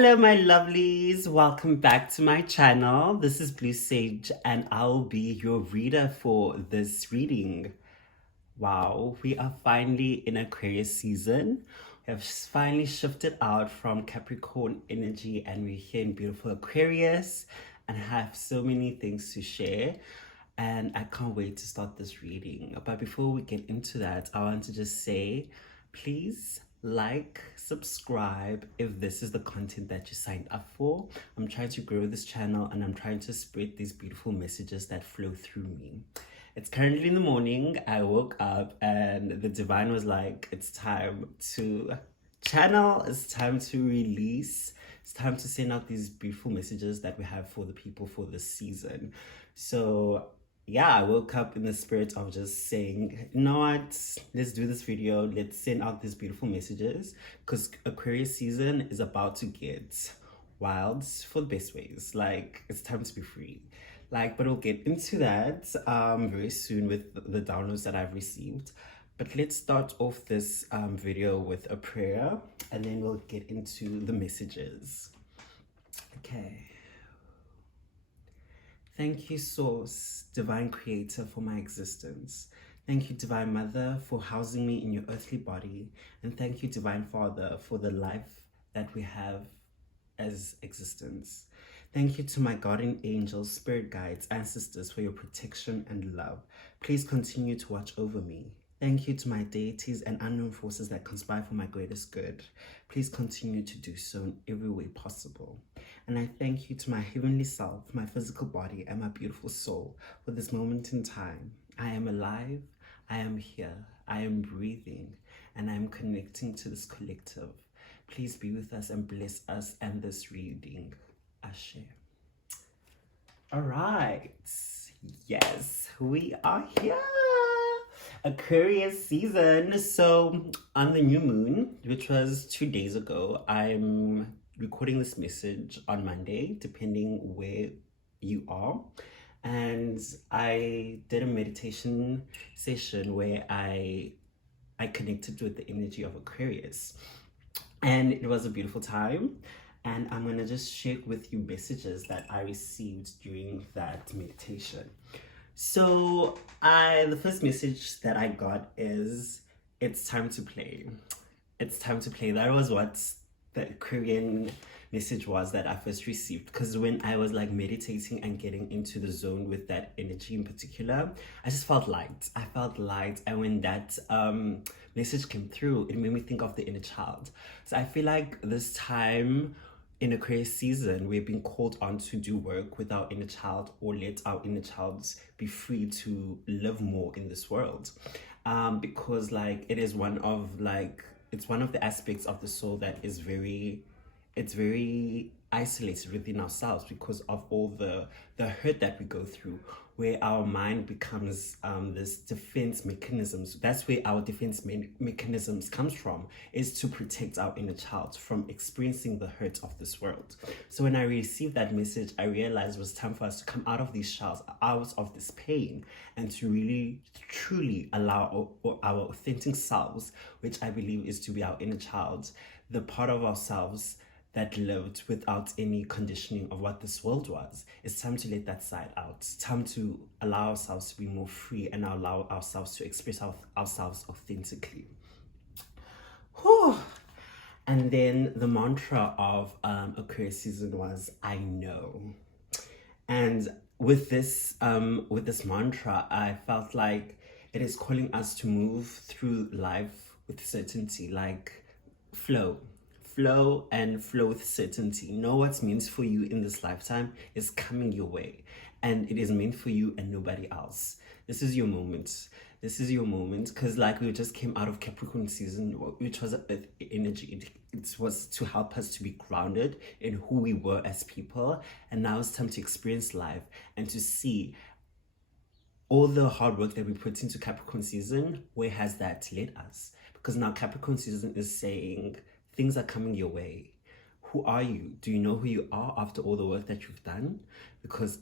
Hello, my lovelies. Welcome back to my channel. This is Blue Sage, and I'll be your reader for this reading. Wow, we are finally in Aquarius season. We have finally shifted out from Capricorn energy, and we're here in beautiful Aquarius, and I have so many things to share. And I can't wait to start this reading. But before we get into that, I want to just say, please like, subscribe if this is the content that you signed up for. I'm trying to grow this channel and I'm trying to spread these beautiful messages that flow through me. It's currently in the morning. I woke up and the divine was like, it's time to channel, it's time to release, it's time to send out these beautiful messages that we have for the people for this season. So yeah, I woke up in the spirit of just saying, you know what, let's do this video, let's send out these beautiful messages, because Aquarius season is about to get wild for the best ways. Like, it's time to be free. Like, but we'll get into that very soon with the downloads that I've received. But let's start off this video with a prayer, and then we'll get into the messages. Okay. Thank you, Source, Divine Creator, for my existence. Thank you, Divine Mother, for housing me in your earthly body. And thank you, Divine Father, for the life that we have as existence. Thank you to my guardian angels, spirit guides, ancestors for your protection and love. Please continue to watch over me. Thank you to my deities and unknown forces that conspire for my greatest good. Please continue to do so in every way possible. And I thank you to my heavenly self, my physical body, and my beautiful soul for this moment in time. I am alive, I am here, I am breathing, and I am connecting to this collective. Please be with us and bless us and this reading. Ashe. All right. Yes, we are here. Aquarius season. So on the new moon, which was 2 days ago, I'm recording this message on Monday, depending where you are. And I did a meditation session where I connected with the energy of Aquarius. And it was a beautiful time. And I'm going to just share with you messages that I received during that meditation. So the first message that I got is, it's time to play. It's time to play. That was what the Korean message was that I first received, because when I was like meditating and getting into the zone with that energy in particular, I just felt light. I felt light. And when that message came through, it made me think of the inner child. So I feel like this time in Aquarius season, we've been called on to do work with our inner child, or let our inner child be free to live more in this world. Because like it is one of the aspects of the soul that is very isolated within ourselves, because of all the hurt that we go through, where our mind becomes this defense mechanisms. That's where our defense mechanisms comes from, is to protect our inner child from experiencing the hurt of this world. So when I received that message, I realized it was time for us to come out of these shells, out of this pain, and to really truly allow our authentic selves, which I believe is to be our inner child, the part of ourselves that lived without any conditioning of what this world was. It's time to let that side out. It's time to allow ourselves to be more free and allow ourselves to express ourselves authentically. Whew. And then the mantra of Aquarius season was, I know. And with this mantra, I felt like it is calling us to move through life with certainty, like flow and flow with certainty. Know what's meant for you in this lifetime is coming your way, and it is meant for you and nobody else. This is your moment. This is your moment, because like we just came out of Capricorn season, which was energy. It was to help us to be grounded in who we were as people, and now it's time to experience life and to see all the hard work that we put into Capricorn season. Where has that led us? Because now Capricorn season is saying, things are coming your way. Who are you? Do you know who you are after all the work that you've done? Because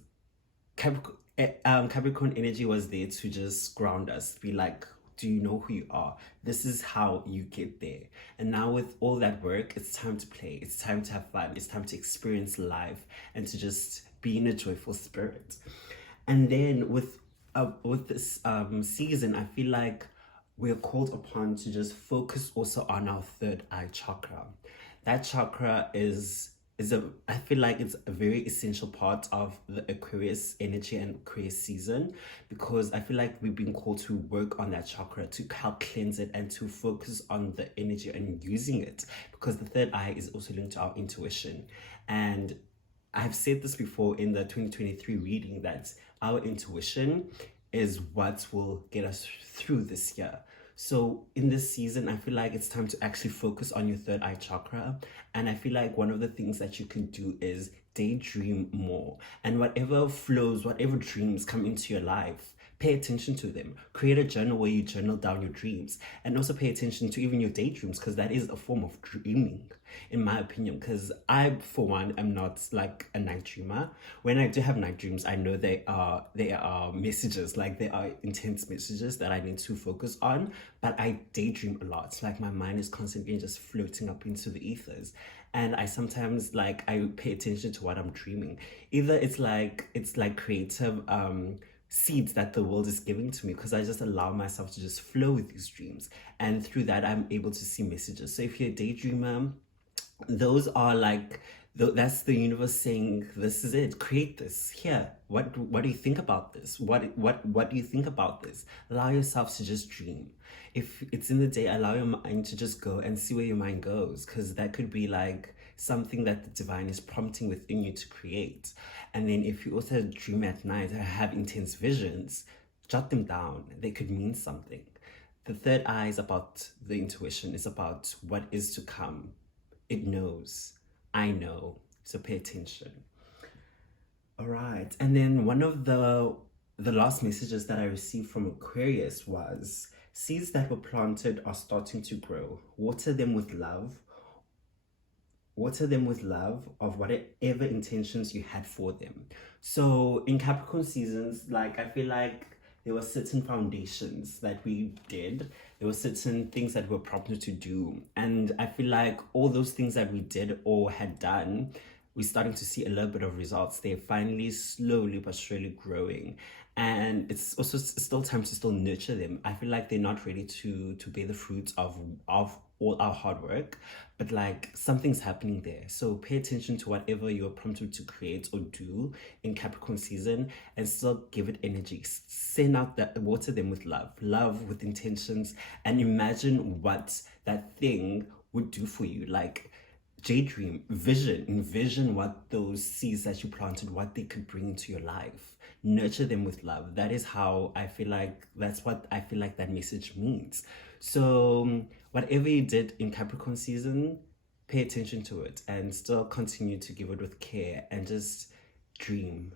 Capricorn energy was there to just ground us, be like, Do you know who you are? This is how you get there. And now with all that work, it's time to play. It's time to have fun. It's time to experience life and to just be in a joyful spirit. And then with this season, I feel like we're called upon to just focus also on our third eye chakra. That chakra is I feel like it's a very essential part of the Aquarius energy and Aquarius season, because I feel like we've been called to work on that chakra, to help cleanse it and to focus on the energy and using it, because the third eye is also linked to our intuition. And I've said this before in the 2023 reading that our intuition is what will get us through this year. So in this season, I feel like it's time to actually focus on your third eye chakra. And I feel like one of the things that you can do is daydream more. And whatever flows, whatever dreams come into your life, pay attention to them. Create a journal where you journal down your dreams, and also pay attention to even your daydreams, because that is a form of dreaming, in my opinion. Because I, for one, am not like a night dreamer. When I do have night dreams, I know they are messages, like they are intense messages that I need to focus on. But I daydream a lot. Like my mind is constantly just floating up into the ethers. And I sometimes I pay attention to what I'm dreaming. Either it's like creative seeds that the world is giving to me, because I just allow myself to just flow with these dreams, and through that I'm able to see messages. So if you're a daydreamer, those are that's the universe saying, this is it, create this here. What do you think about this? What do you think about this? Allow yourself to just dream. If it's in the day, allow your mind to just go and see where your mind goes, because that could be like something that the divine is prompting within you to create. And then if you also dream at night or have intense visions, jot them down. They could mean something. The third eye is about the intuition. It's about what is to come. It knows. I know. So pay attention. All right. And then one of the last messages that I received from Aquarius was, seeds that were planted are starting to grow. Water them with love. Water them with love of whatever intentions you had for them. So in Capricorn seasons, I feel like there were certain foundations that we did. There were certain things that we were prompted to do. And I feel like all those things that we did or had done, we're starting to see a little bit of results. They're finally slowly but surely growing. And it's also still time to still nurture them. I feel like they're not ready to bear the fruits of all our hard work, but something's happening there. So pay attention to whatever you're prompted to create or do in Capricorn season, and still give it energy. Send out that, water them with love with intentions, and imagine what that thing would do for you. Daydream, envision what those seeds that you planted, what they could bring into your life. Nurture them with love. That is how I feel like, that's what I feel like that message means. So whatever you did in Capricorn season, pay attention to it and still continue to give it with care, and just dream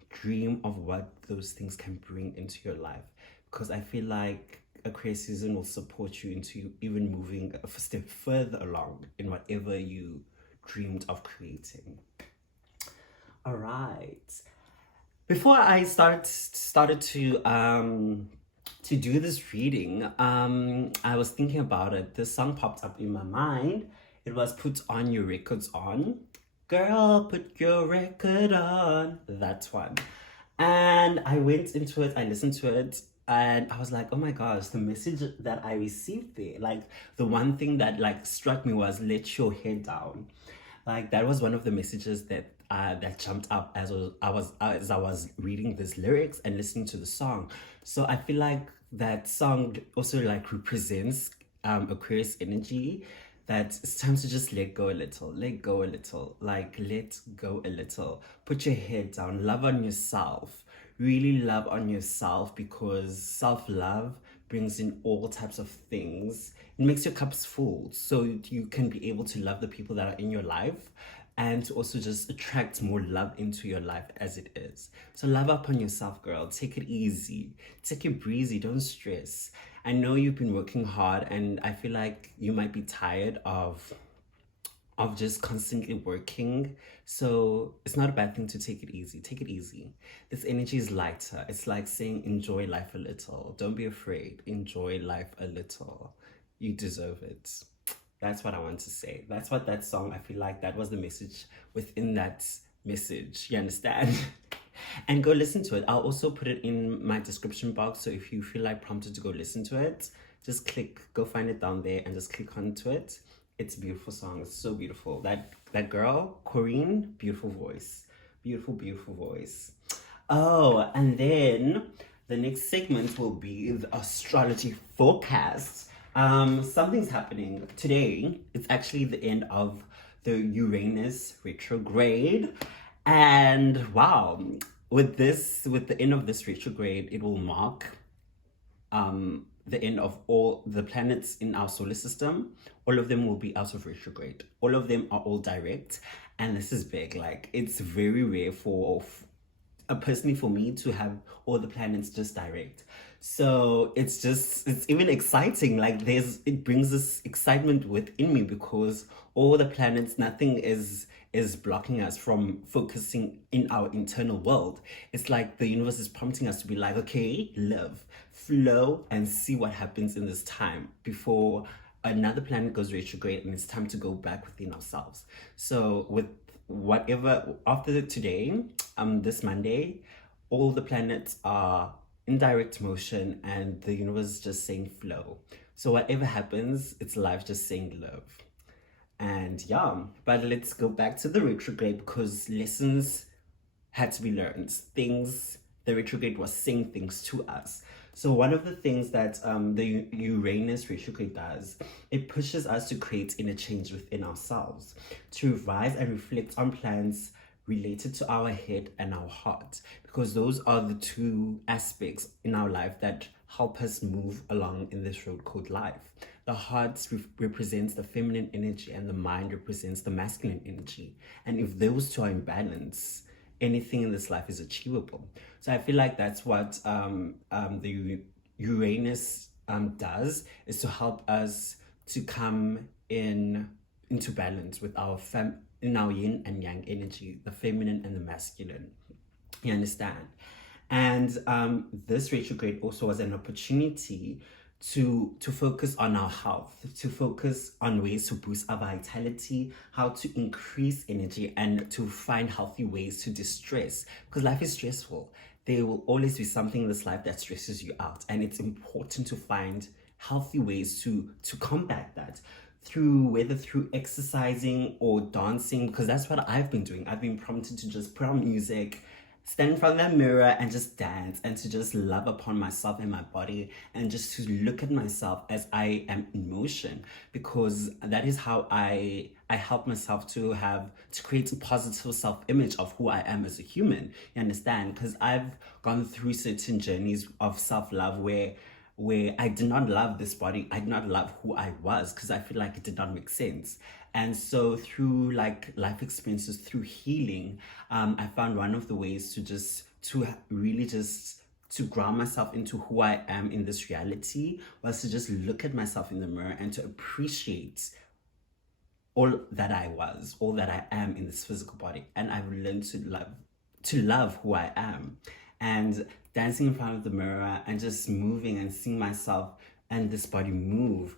of what those things can bring into your life. Because I feel like Aquarius season will support you into even moving a step further along in whatever you dreamed of creating. All right. Before I started to do this reading, I was thinking about it. This song popped up in my mind. It was Put On Your Records On. Girl, put your record on. That one. And I went into it, I listened to it, and I was like, oh my gosh, the message that I received there, the one thing that struck me was, let your head down. That was one of the messages that jumped up as I was reading these lyrics and listening to the song. So I feel like that song also represents Aquarius energy, that it's time to just let go a little, let go a little. Put your head down, love on yourself, really love on yourself, because self-love brings in all types of things. It makes your cups full, so you can be able to love the people that are in your life, and to also just attract more love into your life as it is. So love up on yourself, girl. Take it easy. Take it breezy. Don't stress. I know you've been working hard, and I feel like you might be tired of of just constantly working. So it's not a bad thing to take it easy. Take it easy. This energy is lighter. It's like saying enjoy life a little. Don't be afraid. Enjoy life a little. You deserve it. That's what I want to say. That's what that song, I feel like that was the message within that message. You understand? And go listen to it. I'll also put it in my description box. So if you feel like prompted to go listen to it, just click, go find it down there and just click onto it. It's a beautiful song. It's so beautiful. That girl, Corinne, beautiful voice. Beautiful, beautiful voice. Oh, and then the next segment will be the astrology forecast. Something's happening today. It's actually the end of the Uranus retrograde. And wow, with the end of this retrograde, it will mark the end of all the planets in our solar system. All of them will be out of retrograde. All of them are all direct. And this is big. Like, it's very rare for personally for me to have all the planets just direct. So it's even exciting. Like, it brings this excitement within me because all the planets, nothing is blocking us from focusing in our internal world. It's like the universe is prompting us to be like, okay, live, flow, and see what happens in this time before another planet goes retrograde and it's time to go back within ourselves. So with whatever, after today, this Monday, all the planets are in direct motion and the universe is just saying flow. So whatever happens, it's life just saying love. And yeah, but let's go back to the retrograde because lessons had to be learned. The retrograde was saying things to us. So one of the things that the Uranus retrograde does, it pushes us to create inner change within ourselves, to revise and reflect on plans related to our head and our heart, because those are the two aspects in our life that help us move along in this road called life. The heart represents the feminine energy and the mind represents the masculine energy. And if those two are in balance, anything in this life is achievable. So I feel like that's what the Uranus does, is to help us to come into balance with in our yin and yang energy, the feminine and the masculine. You understand? And this retrograde also was an opportunity to focus on our health, to focus on ways to boost our vitality, how to increase energy, and to find healthy ways to distress, because life is stressful. There will always be something in this life that stresses you out, and it's important to find healthy ways to combat that, whether through exercising or dancing, because that's what I've been doing. I've been prompted to just put on music, stand in front of that mirror and just dance, and to just love upon myself and my body, and just to look at myself as I am in motion, because that is how I help myself to create a positive self-image of who I am as a human. You understand? Because I've gone through certain journeys of self-love where I did not love this body. I did not love who I was because I feel like it did not make sense. And so through like life experiences, through healing, I found one of the ways to really ground myself into who I am in this reality was to just look at myself in the mirror and to appreciate all that I was, all that I am in this physical body. And I've learned to love who I am. And dancing in front of the mirror and just moving and seeing myself and this body move,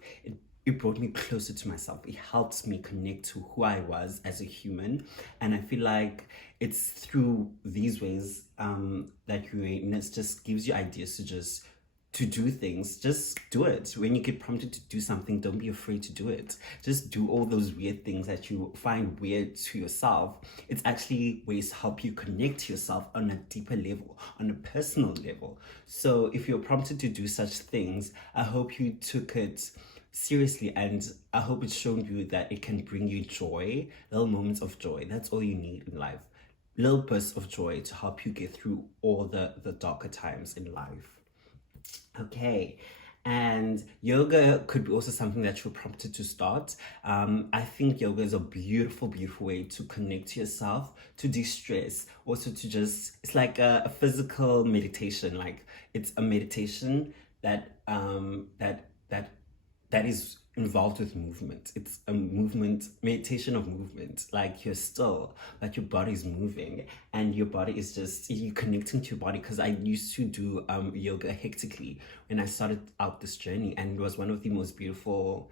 it brought me closer to myself. It helped me connect to who I was as a human. And I feel like it's through these ways that Uranus just gives you ideas to do things. Just do it. When you get prompted to do something, don't be afraid to do it. Just do all those weird things that you find weird to yourself. It's actually ways to help you connect to yourself on a deeper level, on a personal level. So if you're prompted to do such things, I hope you took it seriously, and I hope it's shown you that it can bring you joy, little moments of joy. That's all you need in life. Little bursts of joy to help you get through all the darker times in life. Okay, and yoga could be also something that you're prompted to start. I think yoga is a beautiful, beautiful way to connect to yourself, to de-stress, also to it's like a physical meditation. Like, it's a meditation that that is involved with movement. It's a movement, meditation of movement. Like you're still, but your body's moving, and your body is just, you connecting to your body. Because I used to do yoga hectically when I started out this journey, and it was one of the most beautiful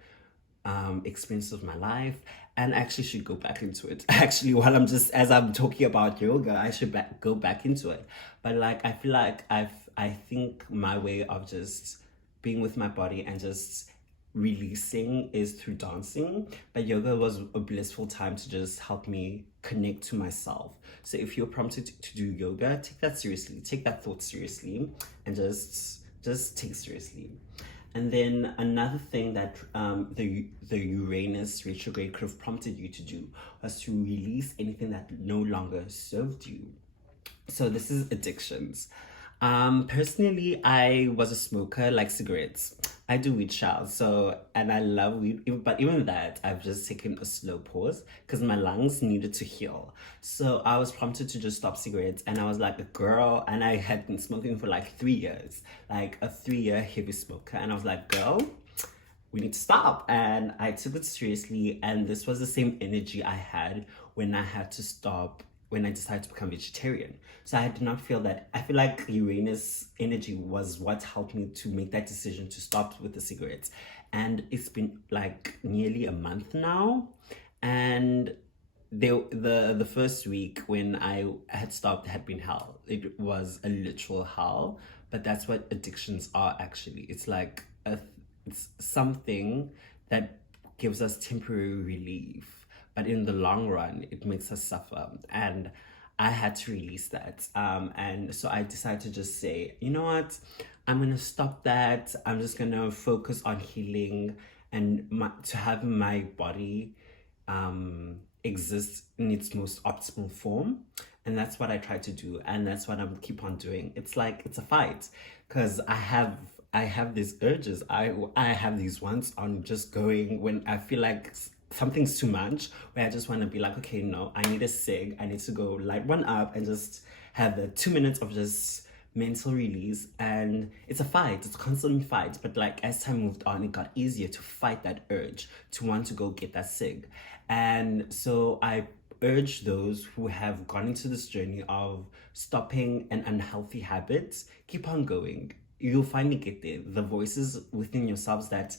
experiences of my life. And I actually should go back into it. Actually, while I'm just, as I'm talking about yoga, I should go back into it. But like, I feel like I think my way of just being with my body and just releasing is through dancing. But yoga was a blissful time to just help me connect to myself. So if you're prompted to do yoga, take that seriously, take that thought seriously, and just take seriously. And then another thing that the Uranus retrograde could have prompted you to do was to release anything that no longer served you. So this is addictions. Personally, I was a smoker, like cigarettes. I do weed, child. So, and I love weed, but even that, I've just taken a slow pause because my lungs needed to heal. So I was prompted to just stop cigarettes, and I was like a girl, and I had been smoking for like 3 years, like a 3-year heavy smoker. And I was like, girl, we need to stop. And I took it seriously. And this was the same energy I had when I had to stop, when I decided to become vegetarian. So I did not feel that. I feel like Uranus energy was what helped me to make that decision to stop with the cigarettes. And it's been like nearly a month now. And the first week when I had stopped had been hell. It was a literal hell. But that's what addictions are actually. It's like it's something that gives us temporary relief, but in the long run, it makes us suffer. And I had to release that. And so I decided to just say, you know what? I'm going to stop that. I'm just going to focus on healing and to have my body exist in its most optimal form. And that's what I try to do. And that's what I'm keep on doing. It's like, it's a fight because I have these urges. I have these ones on just going when I feel like something's too much, where I just want to be like, okay, no, I need a cig. I need to go light one up and just have the 2 minutes of just mental release. And it's a fight. It's a constant fight. But like as time moved on, it got easier to fight that urge to want to go get that cig. And so I urge those who have gone into this journey of stopping an unhealthy habit, keep on going. You'll finally get there. The voices within yourselves that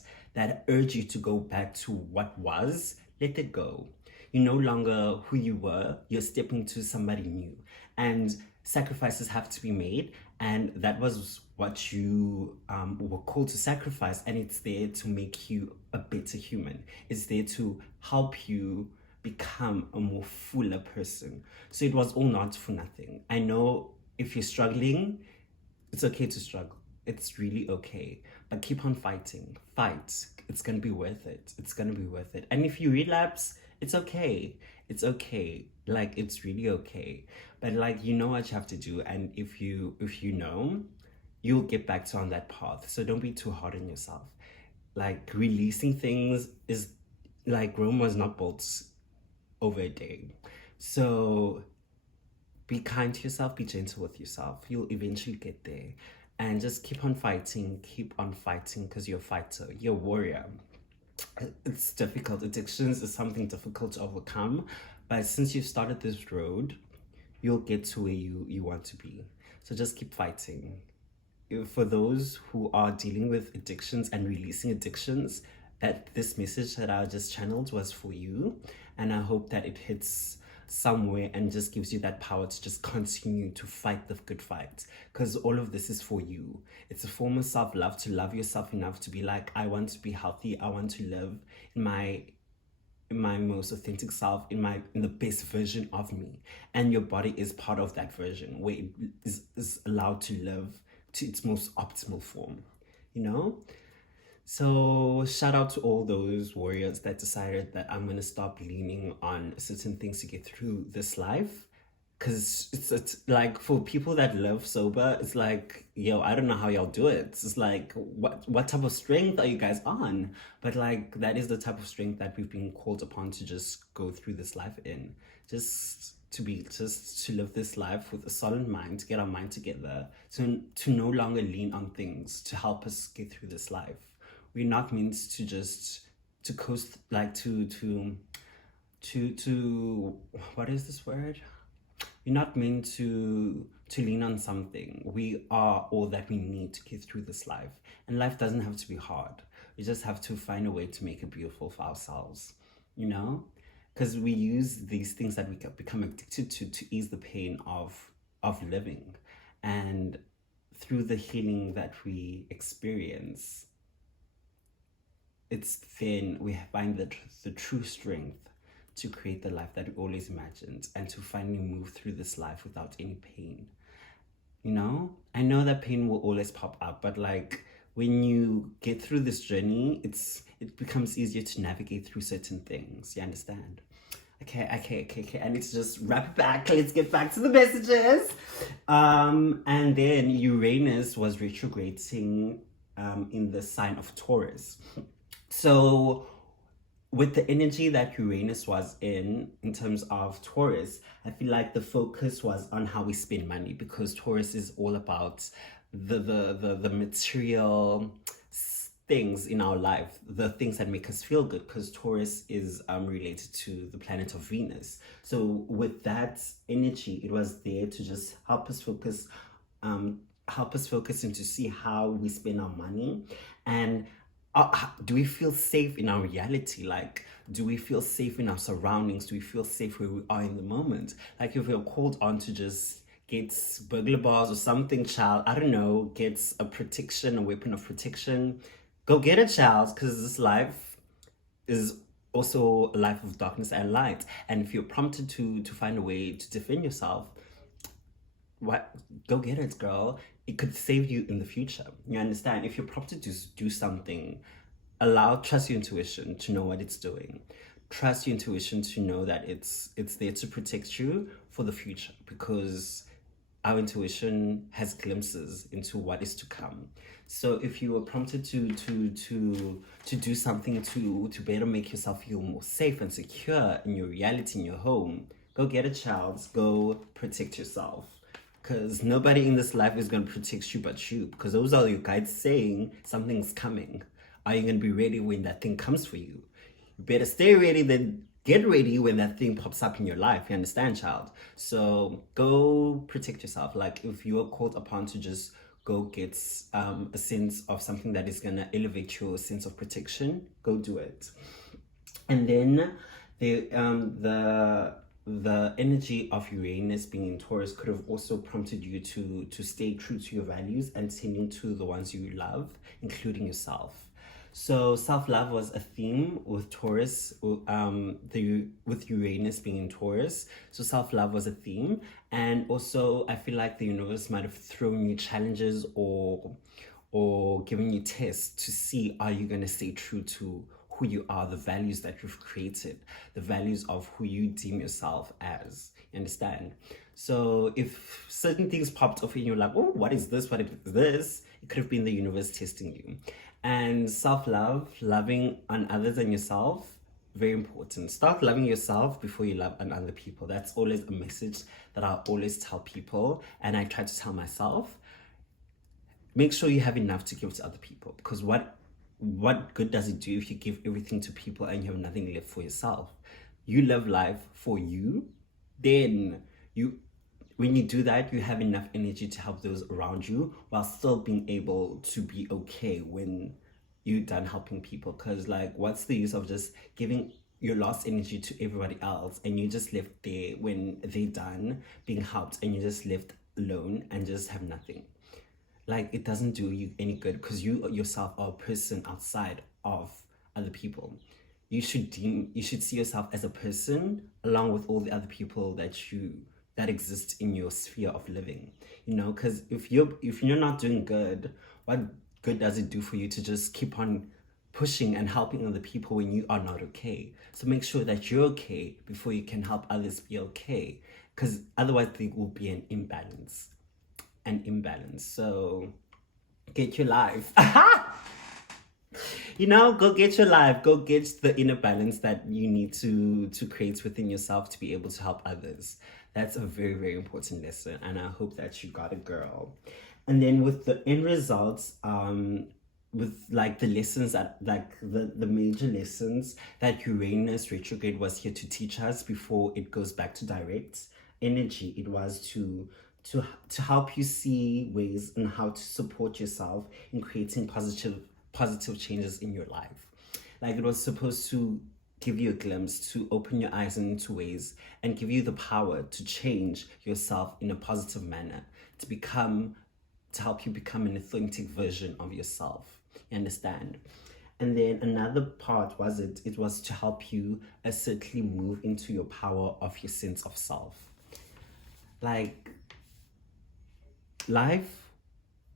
urge you to go back to what was, let it go. You're no longer who you were. You're stepping to somebody new. And sacrifices have to be made. And that was what you were called to sacrifice. And it's there to make you a better human. It's there to help you become a more fuller person. So it was all not for nothing. I know if you're struggling, it's okay to struggle. It's really okay. But keep on fighting. Fight. It's going to be worth it. It's going to be worth it. And if you relapse, it's okay. It's okay. Like, it's really okay. But like, you know what you have to do. And if you know, you'll get back to on that path. So don't be too hard on yourself. Like, releasing things is like, Rome was not built over a day. So be kind to yourself. Be gentle with yourself. You'll eventually get there. And just keep on fighting because you're a fighter, you're a warrior. It's difficult. Addictions is something difficult to overcome. But since you've started this road, you'll get to where you want to be. So just keep fighting. For those who are dealing with addictions and releasing addictions, that this message that I just channeled was for you. And I hope that it hits somewhere and just gives you that power to just continue to fight the good fight, because all of this is for you. It's a form of self-love, to love yourself enough to be like, I want to be healthy. I want to live in my most authentic self, in the best version of me. And your body is part of that version where it is allowed to live to its most optimal form, you know? So shout out to all those warriors that decided that I'm going to stop leaning on certain things to get through this life. Because it's like, for people that live sober, it's like, yo, I don't know how y'all do it. It's like, what type of strength are you guys on? But like, that is the type of strength that we've been called upon to just go through this life in. Just to live this life with a solid mind, to get our mind together, to no longer lean on things to help us get through this life. we're not meant to just to coast, like to what is this word? We're not meant to lean on something. We are all that we need to get through this life. And life doesn't have to be hard. We just have to find a way to make it beautiful for ourselves, you know? Because we use these things that we become addicted to ease the pain of living. And through the healing that we experience, it's then we find the true strength to create the life that we always imagined, and to finally move through this life without any pain. You know, I know that pain will always pop up, but like when you get through this journey, it becomes easier to navigate through certain things. You understand? Okay. I need to just wrap it back. Let's get back to the messages. And then Uranus was retrograding in the sign of Taurus. So with the energy that Uranus was in terms of Taurus, I feel like the focus was on how we spend money, because Taurus is all about the material things in our life, the things that make us feel good, because Taurus is related to the planet of Venus. So with that energy, it was there to just help us focus and to see how we spend our money. And do we feel safe in our reality? Like, do we feel safe in our surroundings? Do we feel safe where we are in the moment? Like, if we're called on to just get burglar bars or something, child, I don't know, gets a weapon of protection, go get it, child, because this life is also a life of darkness and light. And if you're prompted to find a way to defend yourself, go get it, girl. It could save you in the future. You understand? If you're prompted to do something, trust your intuition to know what it's doing. Trust your intuition to know that it's there to protect you for the future, because our intuition has glimpses into what is to come. So if you were prompted to do something to better make yourself feel more safe and secure in your reality, in your home, go get it, child. Go protect yourself. Because nobody in this life is going to protect you but you. Because those are your guides saying something's coming. Are you going to be ready when that thing comes for you? You better stay ready than get ready when that thing pops up in your life. You understand, child? So go protect yourself. Like, if you are called upon to just go get a sense of something that is going to elevate your sense of protection, go do it. And then the energy of Uranus being in Taurus could have also prompted you to stay true to your values and tending to the ones you love, including yourself. So self-love was a theme with Taurus, with Uranus being in Taurus. So self-love was a theme. And also I feel like the universe might have thrown you challenges or given you tests to see, are you going to stay true to who you are, the values that you've created, the values of who you deem yourself as. You understand? So if certain things popped off and you're like, oh, what is this? What is this? It could have been the universe testing you. And self-love, loving on others and yourself, very important. Start loving yourself before you love on other people. That's always a message that I always tell people, and I try to tell myself. Make sure you have enough to give to other people, because what good does it do if you give everything to people and you have nothing left for yourself? You live life for you, then when you do that, you have enough energy to help those around you while still being able to be okay when you're done helping people. Because like, what's the use of just giving your lost energy to everybody else and you just left there when they're done being helped and you just left alone and just have nothing? Like, it doesn't do you any good, because you yourself are a person outside of other people. You should see yourself as a person along with all the other people that exist in your sphere of living. You know, because if you're not doing good, what good does it do for you to just keep on pushing and helping other people when you are not okay? So make sure that you're okay before you can help others be okay, because otherwise there will be an imbalance. So get your life. You know, go get your life. Go get the inner balance that you need to create within yourself to be able to help others. That's a very, very important lesson, and I hope that you got it, girl. And then with the end results, with like the lessons that like the major lessons that Uranus retrograde was here to teach us before it goes back to direct energy. It was to help you see ways on how to support yourself in creating positive changes in your life. Like it was supposed to give you a glimpse, to open your eyes into ways and give you the power to change yourself in a positive manner, to help you become an authentic version of yourself. You understand? And then another part was it was to help you assertly move into your power of your sense of self. Like, life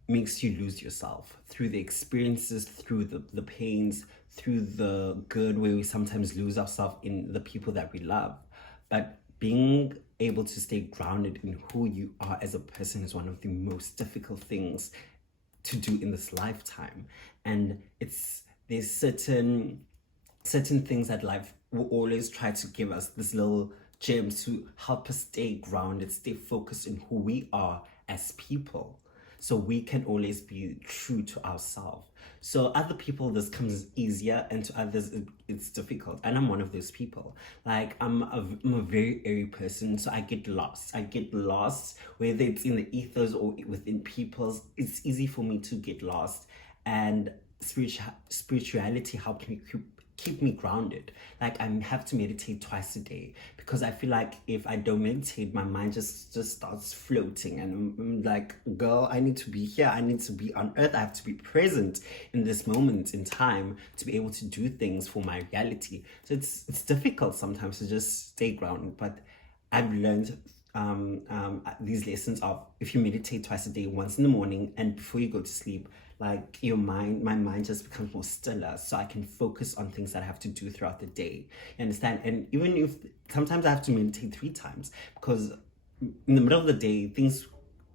makes you lose yourself through the experiences, through the pains, through the good, where we sometimes lose ourselves in the people that we love. But being able to stay grounded in who you are as a person is one of the most difficult things to do in this lifetime. And there's certain things that life will always try to give us, this little gems to help us stay grounded, stay focused in who we are as people, so we can always be true to ourselves. So other people, this comes easier, and to others it's difficult, and I'm one of those people. Like I'm a very airy person, so I get lost whether it's in the ethers or within people's. It's easy for me to get lost, and spirituality helped me keep me grounded. Like I have to meditate twice a day, because I feel like if I don't meditate, my mind just starts floating, and I'm like, girl, I need to be here, I need to be on earth, I have to be present in this moment in time to be able to do things for my reality. So it's difficult sometimes to just stay grounded, but I've learned these lessons of, if you meditate twice a day, once in the morning and before you go to sleep, like my mind just becomes more stiller, so I can focus on things that I have to do throughout the day. You understand? And even if sometimes I have to meditate 3 times, because in the middle of the day,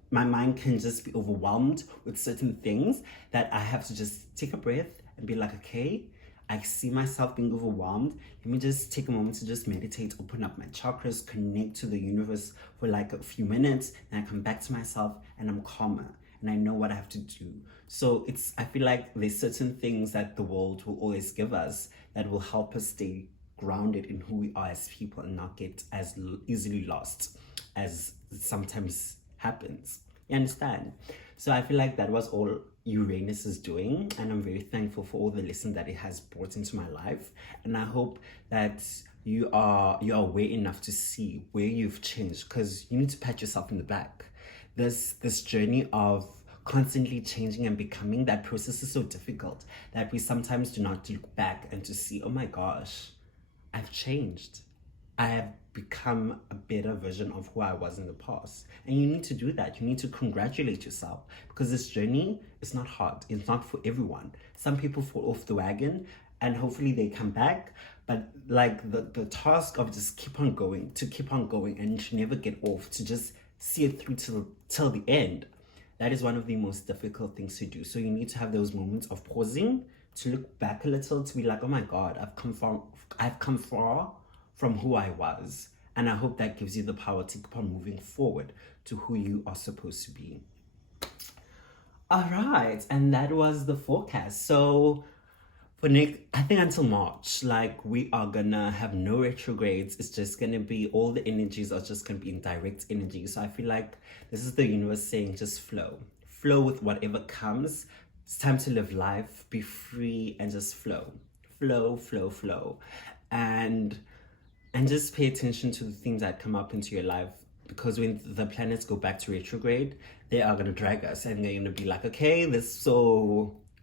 my mind can just be overwhelmed with certain things that I have to just take a breath and be like, okay, I see myself being overwhelmed. Let me just take a moment to just meditate, open up my chakras, connect to the universe for like a few minutes, and I come back to myself and I'm calmer and I know what I have to do. So I feel like there's certain things that the world will always give us that will help us stay grounded in who we are as people and not get as easily lost as sometimes happens. You understand? So I feel like that was all Uranus is doing, and I'm very thankful for all the lessons that it has brought into my life. And I hope that you are aware enough to see where you've changed, because you need to pat yourself in the back. This journey of constantly changing and becoming, that process is so difficult that we sometimes do not look back and to see, oh my gosh, I've changed. I have become a better version of who I was in the past. And you need to do that. You need to congratulate yourself, because this journey is not hard. It's not for everyone. Some people fall off the wagon and hopefully they come back. But like the task of just keep on going and to never get off, to just see it through till the end, that is one of the most difficult things to do. So you need to have those moments of pausing, to look back a little, to be like, oh my God, I've come far from who I was. And I hope that gives you the power to keep on moving forward to who you are supposed to be. All right, and that was the forecast. So for next, I think until March, like we are gonna have no retrogrades. It's just gonna be, all the energies are just gonna be in direct energy. So I feel like this is the universe saying, just flow with whatever comes. It's time to live life, be free, and just flow, and just pay attention to the things that come up into your life, because when the planets go back to retrograde, they are gonna drag us, and they're gonna be like, okay,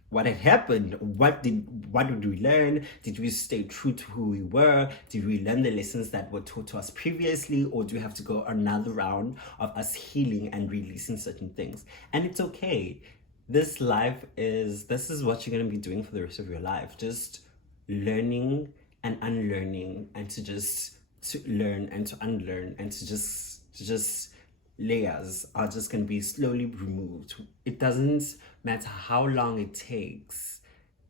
what had happened? What did we learn? Did we stay true to who we were? Did we learn the lessons that were taught to us previously? Or do we have to go another round of us healing and releasing certain things? And it's okay. This is what you're going to be doing for the rest of your life. Just learning and unlearning, and to learn and to unlearn, and to just layers are just going to be slowly removed. It doesn't matter how long it takes.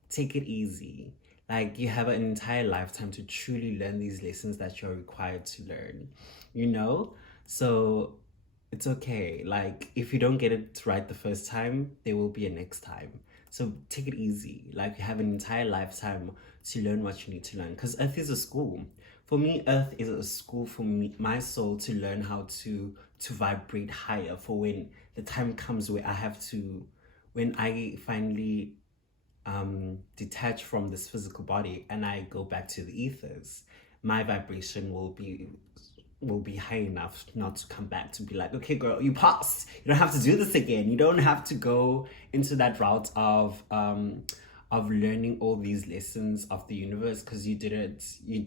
Take it easy. Like, you have an entire lifetime to truly learn these lessons that you're required to learn, you know? So It's okay. Like, if you don't get it right the first time, there will be a next time. So take it easy. Like, you have an entire lifetime to learn what you need to learn. Because Earth is a school. For me, Earth is a school for me, my soul, to learn how to vibrate higher. For when the time comes where I have to, when I finally detach from this physical body and I go back to the ethers, my vibration will be high enough not to come back, to be like, okay girl, you passed, you don't have to do this again, you don't have to go into that route of learning all these lessons of the universe, because you did it, you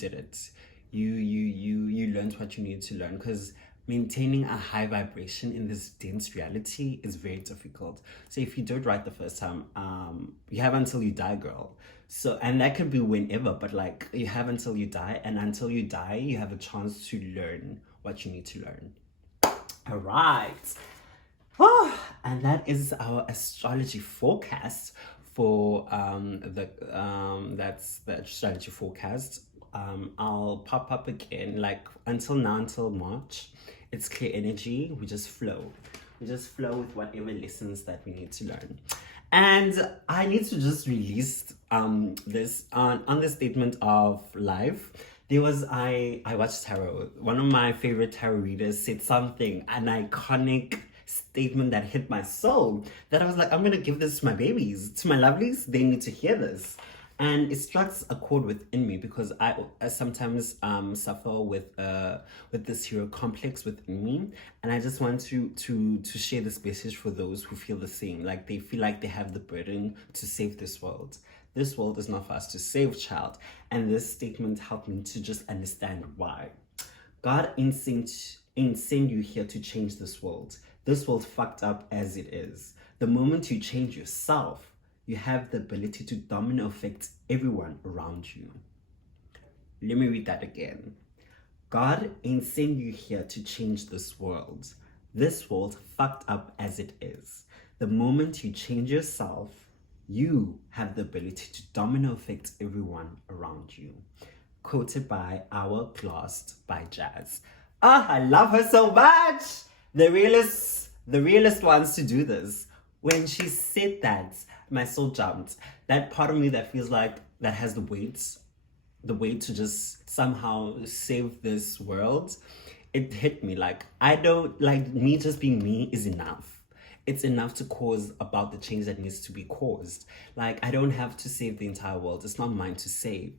learned what you needed to learn. Because maintaining a high vibration in this dense reality is very difficult. So if you do it right the first time, you have until you die, girl. So, and that could be whenever, but like, you have until you die, and until you die, you have a chance to learn what you need to learn. All right. Oh, and that is our astrology forecast for that's the astrology forecast. I'll pop up again, like, until now, until March. It's clear energy. We just flow with whatever lessons that we need to learn. And I need to just release this on the statement of life. There was, I watched tarot. One of my favorite tarot readers said something, an iconic statement that hit my soul, that I was like, I'm gonna give this to my babies, to my lovelies. They need to hear this. And it strikes a chord within me, because I sometimes suffer with this hero complex within me, and I just want to share this message for those who feel the same. Like, they feel like they have the burden to save this world. This world is not for us to save, child. And this statement helped me to just understand why. God ain't send you here to change this world. This world fucked up as it is. The moment you change yourself, you have the ability to domino affect everyone around you. Let me read that again. God ain't send you here to change this world. This world fucked up as it is. The moment you change yourself, you have the ability to domino affect everyone around you. Quoted by Hourglass by Jazz. Ah, I love her so much. The realest ones to do this. When she said that, my soul jumped. That part of me that feels like that has the weight to just somehow save this world, it hit me. Like, I don't, like, me just being me is enough. It's enough to cause about the change that needs to be caused. Like, I don't have to save the entire world. It's not mine to save.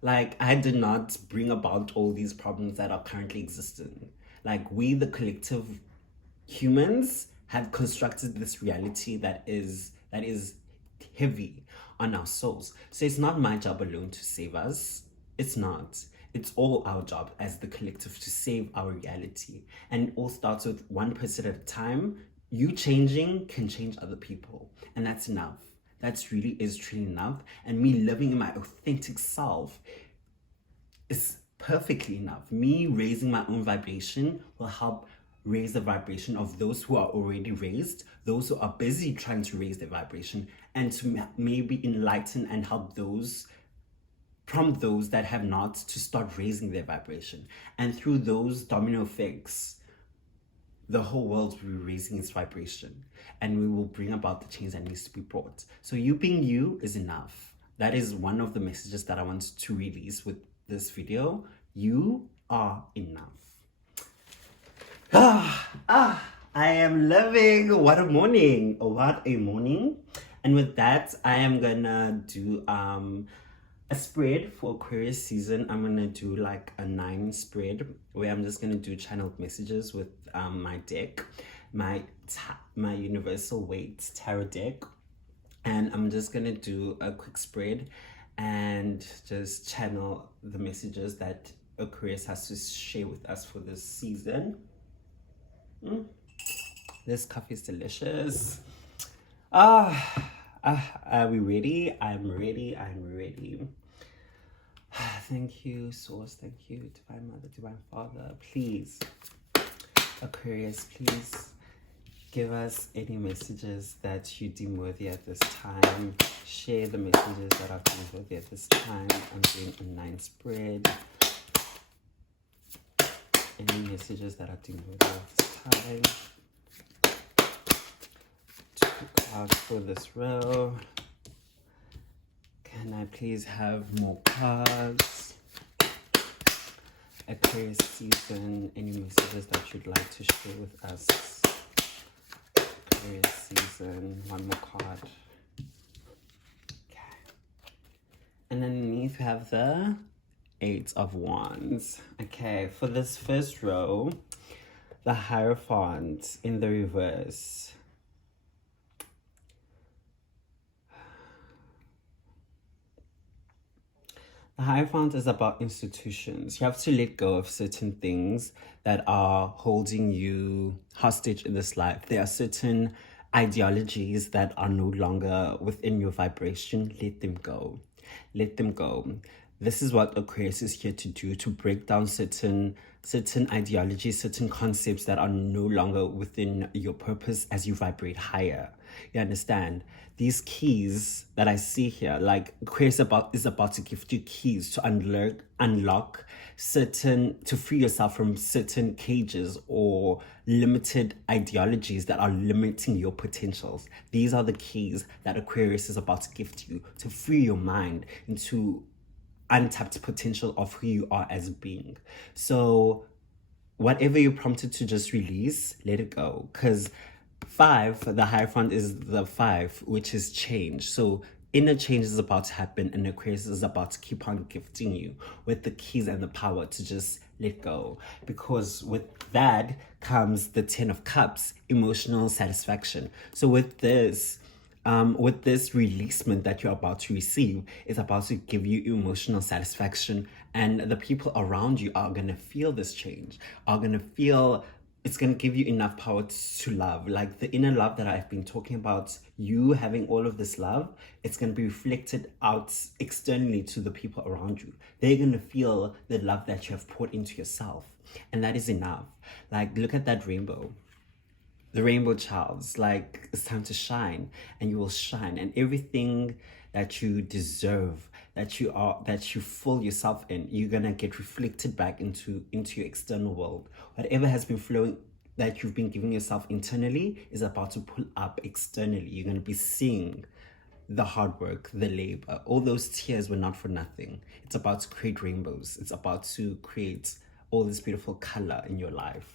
Like, I did not bring about all these problems that are currently existing. Like, we, the collective humans, have constructed this reality that is heavy on our souls. So it's not my job alone to save us. It's not. It's all our job as the collective to save our reality. And it all starts with one person at a time. You changing can change other people. And that's enough. That's really is truly enough. And me living in my authentic self is perfectly enough. Me raising my own vibration will help raise the vibration of those who are already raised, those who are busy trying to raise their vibration, and to maybe enlighten and help those, prompt those that have not, to start raising their vibration. And through those domino effects, the whole world will be raising its vibration, and we will bring about the change that needs to be brought. So you being you is enough. That is one of the messages that I want to release with this video. You are enough. I am living. What a morning. What a morning. And with that, I am gonna do a spread for Aquarius season. I'm gonna do like a 9 spread where I'm just gonna do channeled messages with my deck, my universal weight tarot deck. And I'm just gonna do a quick spread and just channel the messages that Aquarius has to share with us for this season. This coffee is delicious. Are we ready? I'm ready. Thank you, Source. Thank you, Divine Mother, Divine Father. Please, Aquarius, please give us any messages that you deem worthy at this time. Share the messages that are deemed worthy at this time. I'm doing a 9 spread. Any messages that are deemed worthy at this time. 5. 2 cards for this row. Can I please have more cards? Aquarius season, any messages that you'd like to share with us? Aquarius season, one more card. Okay. And underneath we have the 8 of Wands. Okay, for this first row, the Hierophant in the reverse. The Hierophant is about institutions. You have to let go of certain things that are holding you hostage in this life. There are certain ideologies that are no longer within your vibration. Let them go. Let them go. This is what Aquarius is here to do, to break down certain ideologies, certain concepts that are no longer within your purpose as you vibrate higher. You understand? These keys that I see here, like Aquarius is about to gift you keys to unlock to free yourself from certain cages or limited ideologies that are limiting your potentials. These are the keys that Aquarius is about to gift you to free your mind into untapped potential of who you are as a being. So whatever you're prompted to just release, let it go. Because 5, the Hierophant is the 5, which is change. So inner change is about to happen, and Aquarius is about to keep on gifting you with the keys and the power to just let go. Because with that comes the 10 of Cups, emotional satisfaction. So with this releasement that you're about to receive, is about to give you emotional satisfaction, and the people around you are going to feel this change, are going to feel it's going to give you enough power to love. Like the inner love that I've been talking about, you having all of this love, it's going to be reflected out externally to the people around you. They're going to feel the love that you have poured into yourself, and that is enough. Like, look at that rainbow. The rainbow childs, like, it's time to shine, and you will shine, and everything that you deserve, that you fill yourself in, you're gonna get reflected back into your external world. Whatever has been flowing that you've been giving yourself internally is about to pull up externally. You're gonna be seeing the hard work, the labor. All those tears were not for nothing. It's about to create rainbows. It's about to create all this beautiful color in your life.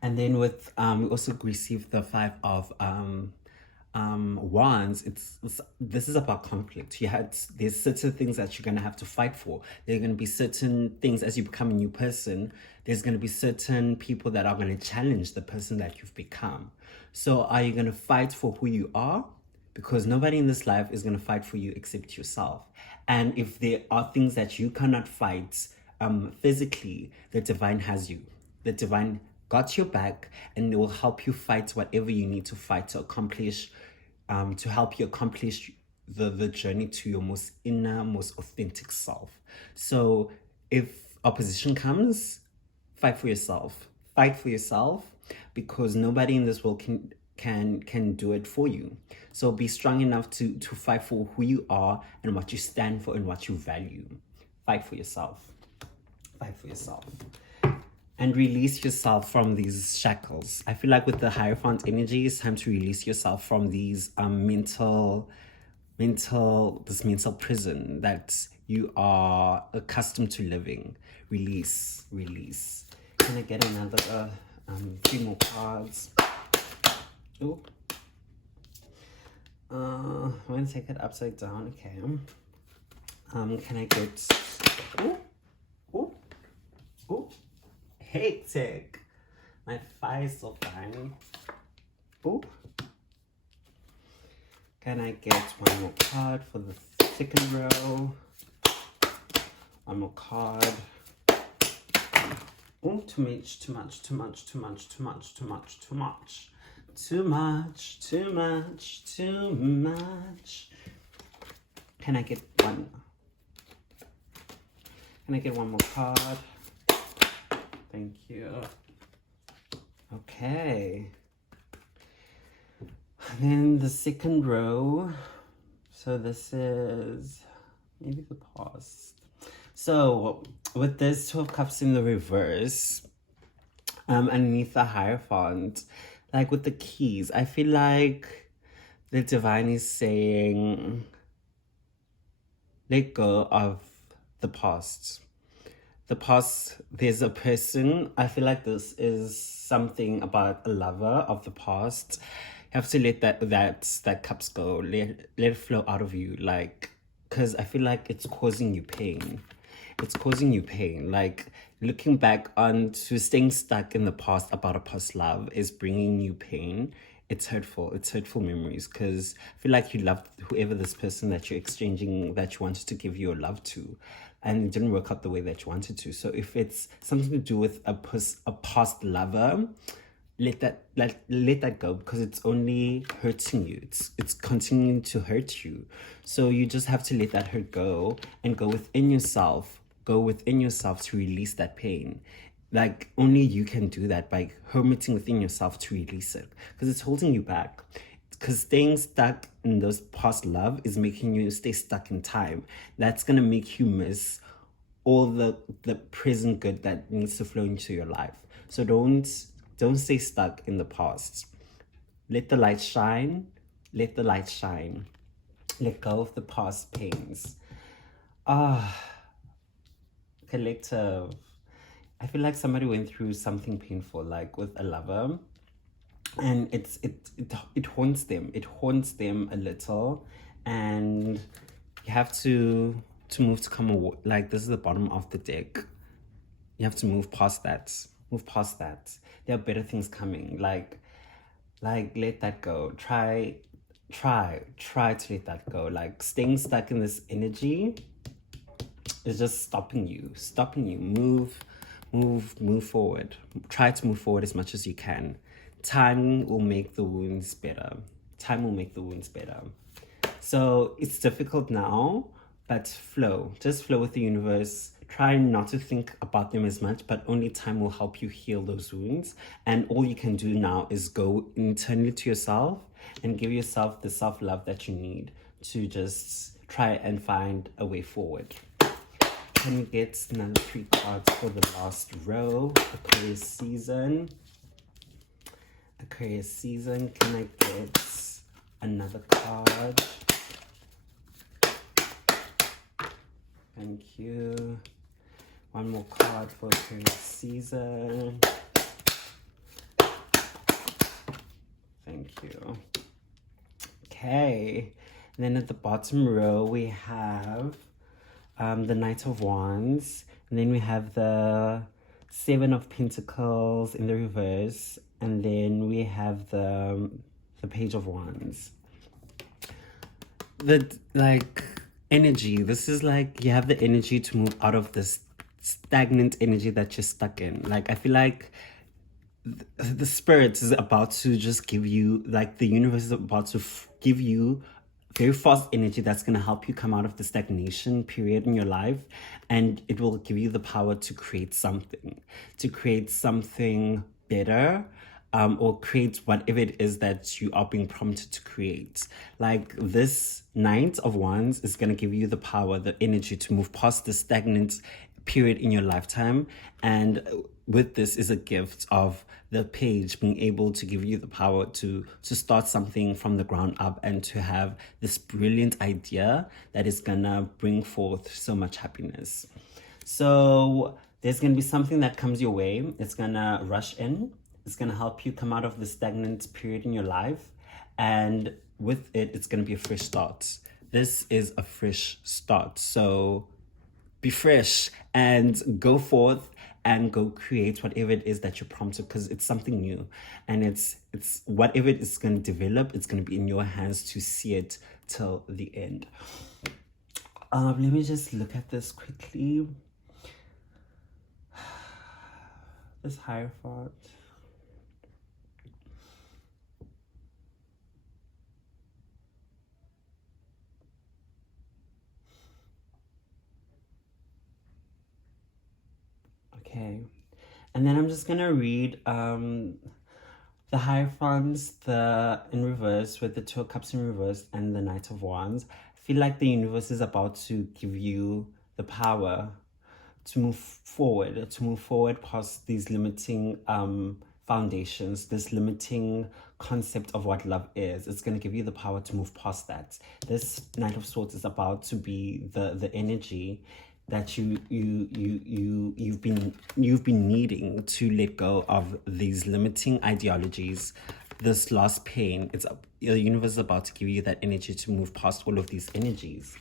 And then with we also received the 5 of Wands. This is about conflict. There's certain things that you're gonna have to fight for. There are gonna be certain things as you become a new person. There's gonna be certain people that are gonna challenge the person that you've become. So are you gonna fight for who you are? Because nobody in this life is gonna fight for you except yourself. And if there are things that you cannot fight physically, the divine has you. The divine got your back, and it will help you fight whatever you need to fight to accomplish, to help you accomplish the journey to your most inner, most authentic self. So if opposition comes, fight for yourself. Fight for yourself, because nobody in this world can do it for you. So be strong enough to fight for who you are and what you stand for and what you value. Fight for yourself. Fight for yourself. And release yourself from these shackles. I feel like with the Hierophant energy, it's time to release yourself from these mental prison that you are accustomed to living. Release. Can I get another 3 more cards? Oh, I'm gonna take it upside down. Okay. Can I get? Oh. Hectic. My fire is so fine. Oh. Can I get one more card for the second row? One more card. Oh, too much. Can I get one? Can I get one more card? Thank you. Okay. And then the second row. So this is maybe the past. So with this 2 of Cups in the reverse, underneath the Hierophant, like with the keys, I feel like the divine is saying, let go of the past. The past, there's a person, I feel like this is something about a lover of the past. You have to let that cups go, let it flow out of you, like, because I feel like it's causing you pain. It's causing you pain. Like, looking back on to staying stuck in the past about a past love is bringing you pain. It's hurtful. It's hurtful memories, because I feel like you loved whoever this person that you're exchanging, that you wanted to give your love to, and it didn't work out the way that you wanted to. So if it's something to do with a past lover, let that go, because it's only hurting you. It's continuing to hurt you. So you just have to let that hurt go and go within yourself. Go within yourself to release that pain. Like, only you can do that, by hermiting within yourself to release it, because it's holding you back. Because staying stuck in those past love is making you stay stuck in time. That's gonna make you miss all the present good that needs to flow into your life. So don't stay stuck in the past. Let the light shine. Let the light shine. Let go of the past pains. Collective. I feel like somebody went through something painful, like with a lover, and it haunts them. It haunts them a little, and you have to move to come like, this is the bottom of the deck. You have to move past that. Move past that. There are better things coming. Like let that go. Try to let that go. Like, staying stuck in this energy is just stopping you. Move forward. Try to move forward as much as you can. Time will make the wounds better. Time will make the wounds better. So it's difficult now, but flow. Just flow with the universe. Try not to think about them as much, but only time will help you heal those wounds. And all you can do now is go internally to yourself and give yourself the self-love that you need to just try and find a way forward. Can we get another 3 cards for the last row? Aquarius season. Aquarius season. Can I get another card? Thank you. One more card for Aquarius season. Thank you. Okay. And then at the bottom row, we have the Knight of Wands. And then we have the 7 of Pentacles in the reverse. And then we have the Page of Wands. The, like, energy. This is like, you have the energy to move out of this stagnant energy that you're stuck in. Like, I feel like the spirit is about to just give you, like, the universe is about to give you very fast energy that's going to help you come out of the stagnation period in your life, and it will give you the power to create something better, or create whatever it is that you are being prompted to create. Like, this Knight of Wands is going to give you the power, the energy to move past the stagnant period in your lifetime. And with this is a gift of the Page being able to give you the power to start something from the ground up, and to have this brilliant idea that is gonna bring forth so much happiness. So there's gonna be something that comes your way. It's gonna rush in. It's gonna help you come out of the stagnant period in your life, and with it, it's gonna be a fresh start. This is a fresh start. So be fresh and go forth and go create whatever it is that you're prompted, because it's something new, and it's whatever it is going to develop, it's going to be in your hands to see it till the end. Let me just look at this quickly. This Hierophant. Okay, and then I'm just gonna read the Hierophants, the in reverse, with the 2 of Cups in reverse and the Knight of Wands. I feel like the universe is about to give you the power move forward past these limiting foundations, this limiting concept of what love is. It's going to give you the power to move past that. This Knight of Swords is about to be the energy that you've been needing to let go of these limiting ideologies, this lost pain. It's the universe is about to give you that energy to move past all of these energies.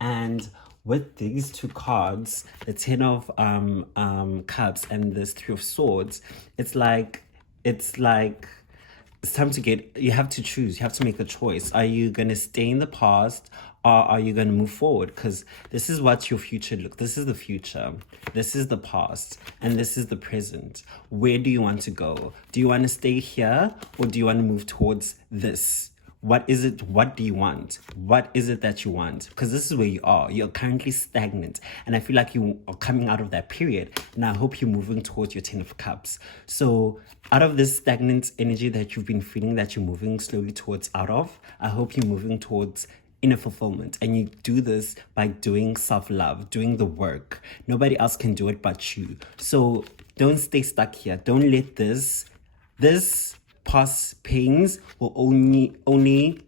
And with these two cards, the Ten of Cups and this Three of Swords, it's like it's time to you have to choose. You have to make a choice. Are you going to stay in the past, or are you going to move forward? Because this is what your future looks. This is the future. This is the past. And this is the present. Where do you want to go? Do you want to stay here, or do you want to move towards this? What is it? What do you want? What is it that you want? Because this is where you are. You're currently stagnant. And I feel like you are coming out of that period. And I hope you're moving towards your Ten of Cups. So out of this stagnant energy that you've been feeling, that you're moving slowly towards out of, I hope you're moving towards inner fulfillment. And you do this by doing self-love, doing the work. Nobody else can do it but you. So don't stay stuck here. Don't let this past pains will only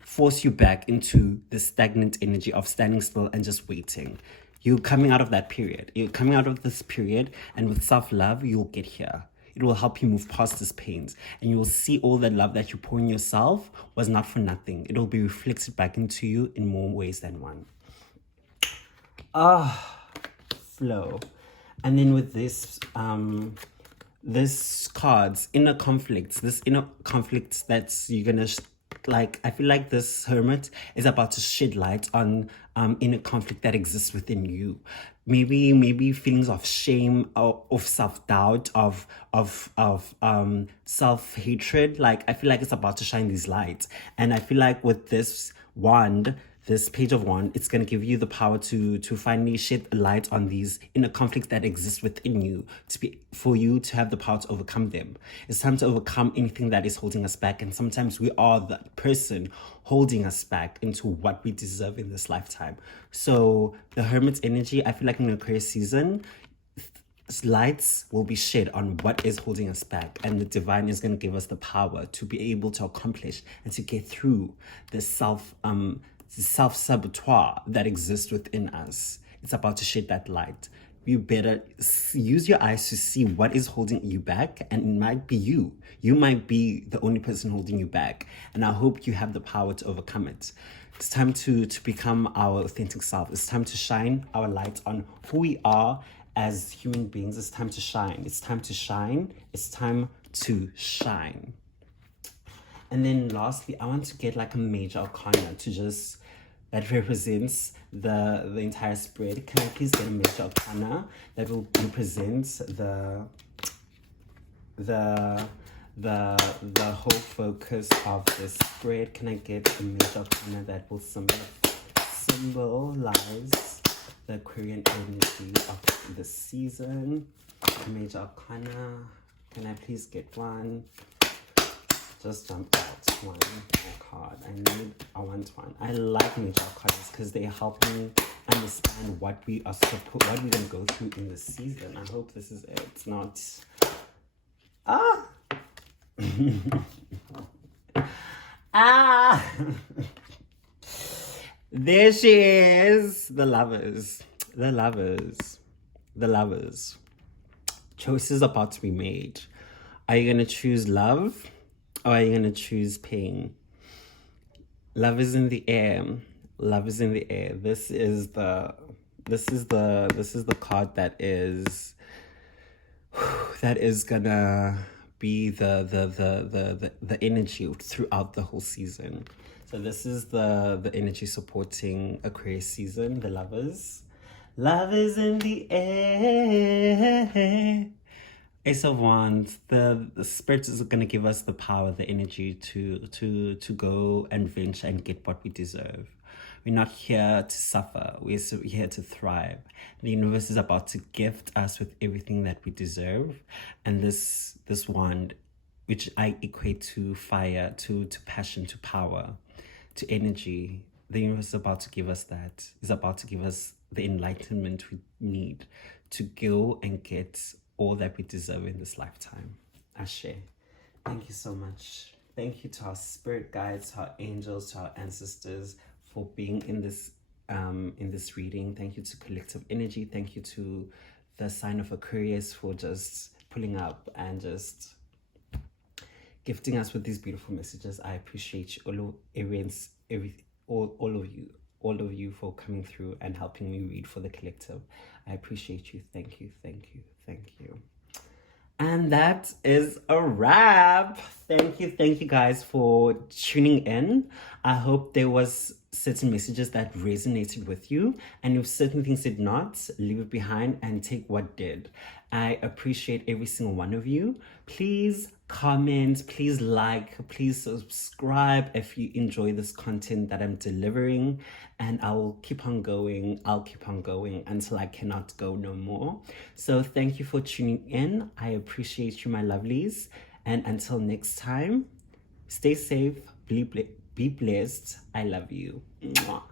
force you back into the stagnant energy of standing still and just waiting. You're coming out of that period. You're coming out of this period, and with self-love, you'll get here. It will help you move past these pains, and you will see all the love that you pour in yourself was not for nothing. It will be reflected back into you in more ways than one. Flow. And then with this cards, inner conflicts, that's you're gonna I feel like this Hermit is about to shed light on inner conflict that exists within you. Maybe feelings of shame, of self-doubt, of self-hatred. Like, I feel like it's about to shine these lights. And I feel like with this wand, this Page of Wands, it's going to give you the power to finally shed a light on these inner conflicts that exist within you, for you to have the power to overcome them. It's time to overcome anything that is holding us back. And sometimes we are the person holding us back into what we deserve in this lifetime. So the Hermit's energy, I feel like in the Aquarius season, lights will be shed on what is holding us back, and the divine is going to give us the power to be able to accomplish and to get through the self-saboteur that exists within us. It's about to shed that light. You better use your eyes to see what is holding you back, and it might be you. You might be the only person holding you back, and I hope you have the power to overcome it. It's time to become our authentic self. It's time to shine our light on who we are as human beings. It's time to shine. It's time to shine. It's time to shine. And then lastly, I want to get like a major arcana that represents the entire spread. Can I please get a major arcana that will represent the whole focus of this spread? Can I get a major arcana that will symbolize the Aquarian energy of the season? A major arcana. Can I please get one? Just jump out one card. I want one. I like major cards because they help me understand what we're going to go through in the season. I hope this is it. It's not. There she is. The lovers. Choices about to be made. Are you going to choose love, or are you going to choose pain? Love is in the air. Love is in the air. This is the card that is gonna be the energy throughout the whole season. So this is the energy supporting Aquarius season, the lovers. Love is in the air. Ace of Wands, the Spirit is going to give us the power, the energy to go and venture and get what we deserve. We're not here to suffer. We're here to thrive. The universe is about to gift us with everything that we deserve. And this wand, which I equate to fire, to passion, to power, to energy, the universe is about to give us that. It's about to give us the enlightenment we need to go and get all that we deserve in this lifetime. Ashe. Thank you so much. Thank you to our spirit guides, to our angels, to our ancestors for being in this reading. Thank you to collective energy. Thank you to the sign of Aquarius for just pulling up and just gifting us with these beautiful messages. I appreciate you, all of you for coming through and helping me read for the collective. I appreciate you. Thank you, thank you, thank you. And that is a wrap. Thank you guys for tuning in. I hope there was certain messages that resonated with you, and if certain things did not, leave it behind and take what did. I appreciate every single one of you. Please comment, please like, please subscribe if you enjoy this content that I'm delivering, and I'll keep on going until I cannot go no more. So thank you for tuning in. I appreciate you, my lovelies, and until next time, stay safe, be blessed. I love you. Mwah.